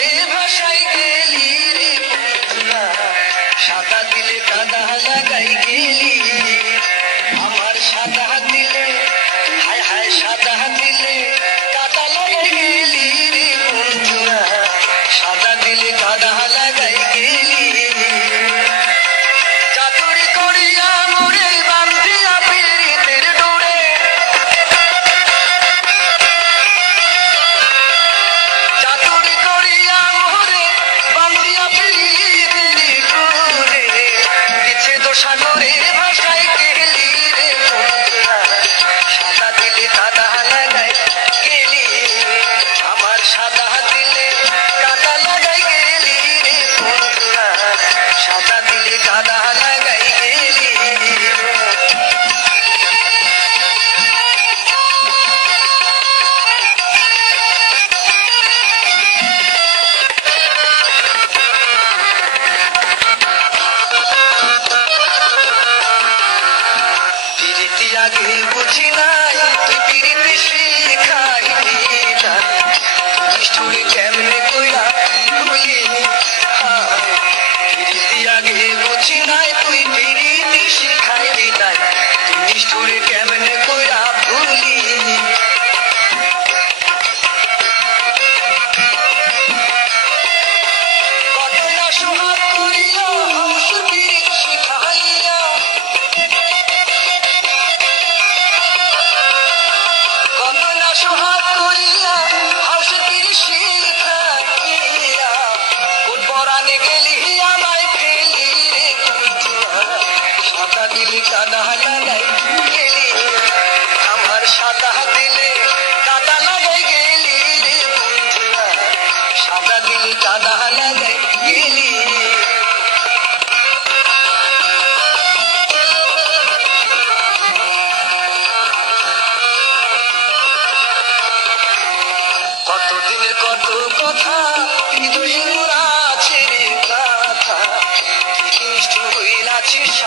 সাগরে ভাসাই গেলি রে বন্ধুরা, সাদা দিলে কাদা লাগাই গেলি। আমার সাদা দিলে হায় হায় সাদা দিলে কাদা লাগাই গেলি রে বন্ধুরা, সাদা দিলে কাদা লাগাই গেলি। চাতুরি করিয়া মোরে বান্ধিয়া পীড়িতের ডোরে, চাতুরি করিয়া মোরে বান্ধিয়া পীড়িতের ডোরে, বিচ্ছেদ সাগরে ভাসাই গেলি রে বন্ধুরা, সাদা দিলে কাদা লাগাই গেলি। আমার সাদা দিলে কাদা লাগাই গেলি রে বন্ধুরা, সাদা দিলে কাদা লাগাই গেলি। পিরিতি আগে বুঝি নাই, তুই পিরিতি শিখাইলি না, নিষ্ঠুরে কেমনে কইরা ভুলিনি। পিরিতি আগে বুঝি নাই, তুই পিরিতি শিখাইলি না, তুই নিষ্ঠুরে কেমনে কইরা ভুলিনি। কত না সোহাগ করিয়া হংস পিরিত শিখাইয়া, কত না সোহাগ করিয়া হংস পিরিত শিখাইয়া, কোন পরাণে গেলি আমায় ফেলি রে বন্ধুরা, সাদা দিলে কাদা লাগাই গেলি। আমার সাদা দিলে কাদা লাগাই গেলি রে বন্ধুরা, সাদা দিলে কাদা লাগাই গেলি। কতদিনের কত কথা হৃদয়ে মোরা ছেড়ে কথা, কি নিষ্ঠুর হইলাছিস